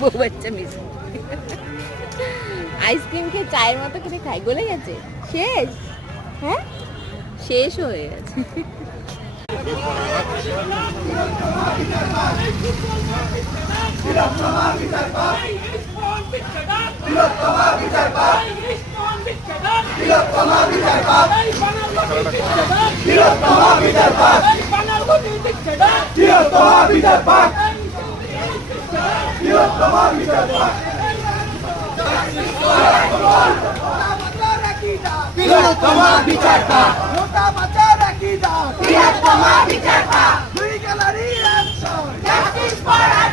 বউ বাচ্চা মিষ্টি আইসক্রিম খেয়ে চায়ের মতো করে খাই, গলে গেছে, শেষ। হ্যাঁ, শেষ হয়ে গেছে। Justice for